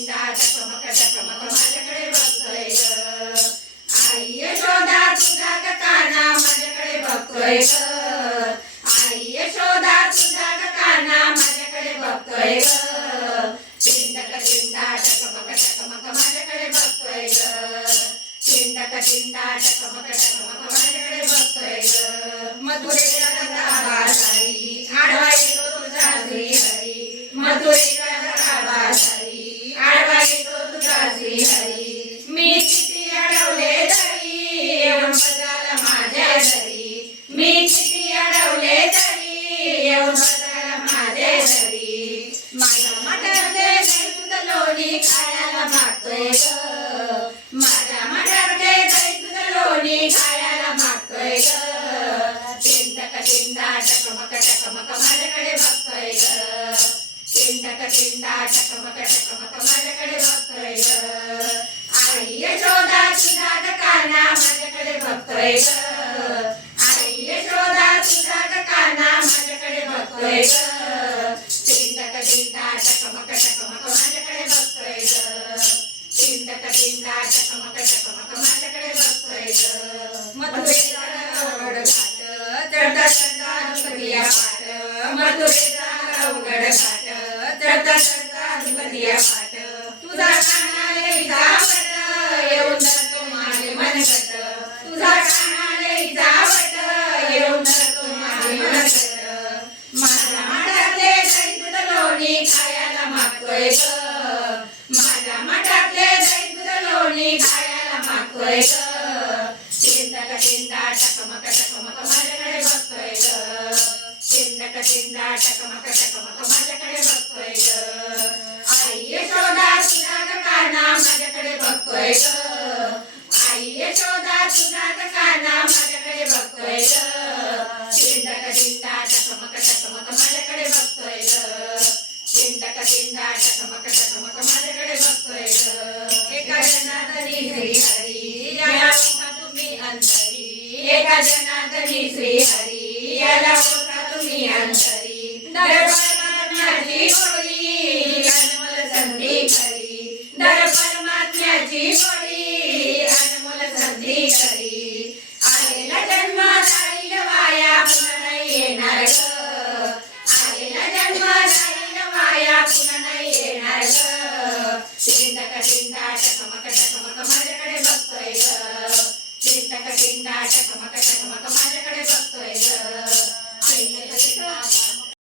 टिंडा टकमक टकमक माझ्याकडे बघतोय ग. आई यशोदा तुझा ग काना माझ्याकडे बघतोय ग. आई यशोदा तुझा ग काना माझ्याकडे बघतोय ग. टिंडक टिंडा टकमक टकमक माझ्याकडे बघतोय ग. टिंडक टिंडा टकमक टकमक माझ्याकडे बघतोय ग. मथुरेच्या गावासारी आडवा येतो तुझा श्रीहरी. मथुरेच्या गावासारी आडवा येतो तुझा श्रीहरी. मी किती अडवले तरी येऊन बजाला माझ्या घरी. मी किती अडवले तरी येऊन बजाला माझ्या घरी. माझ्या मठातले दही दूध लोणी खायला मागतोय ग. माझ्या मठातले दही दूध लोणी खायला मागतोय ग. टिंडक टिंडा टकमक टकमक माझ्याकडे बघतोय ग. टिंडक टिंडा टकमक टकमक माझ्याकडे बघतोय ग. आई यशोदा तुझा ग काना माझ्याकडे बघतोय ग. आई यशोदा तुझा ग काना माझ्याकडे बघतोय ग. टिंडक टिंडा टकमक टकमक माझ्याकडे बघतोय ग. टिंडक टिंडा टकमक टकमक माझ्याकडे बघतोय ग. मथुरेचा अवघड घाट चढता चढता दुखदिया पाट. मथुरेचा अवघड घाट चढता चढता दुखदिया पाट. तुझा कानाले जावट येऊन धरतो माझे मनगट. तुझा कानाले जावट येऊन धरतो माझे मनगट. माझ्या मठातले दही दूध लोणी खायला मागतोय ग. माझ्या मठातले दही दूध लोणी खायला मागतोय ग. टिंडक टिंडा टकमक टकमक माझ्याकडे बघतोय ग. टिंडक टिंडा टकमक टकमक माझ्याकडे बघतोय ग. आई यशोदा तुझा ग काना माझ्याकडे बघतोय ग. आई यशोदा तुझा ग काना माझ्याकडे बघतोय ग. टिंडक टिंडा टकमक टकमक माझ्याकडे बघतोय ग. टिंडक टिंडा टकमक टकमक माझ्याकडे बघतोय ग. एका जनार्दनी श्रीहरी याला ओळखा तुम्ही अंतरी. एका जनार्दनी श्रीहरी याला ओळखा तुम्ही अंतरी. दर परमात्म्याची गोडी अनमोल संधी खरी. दर परमात्म्याची गोडी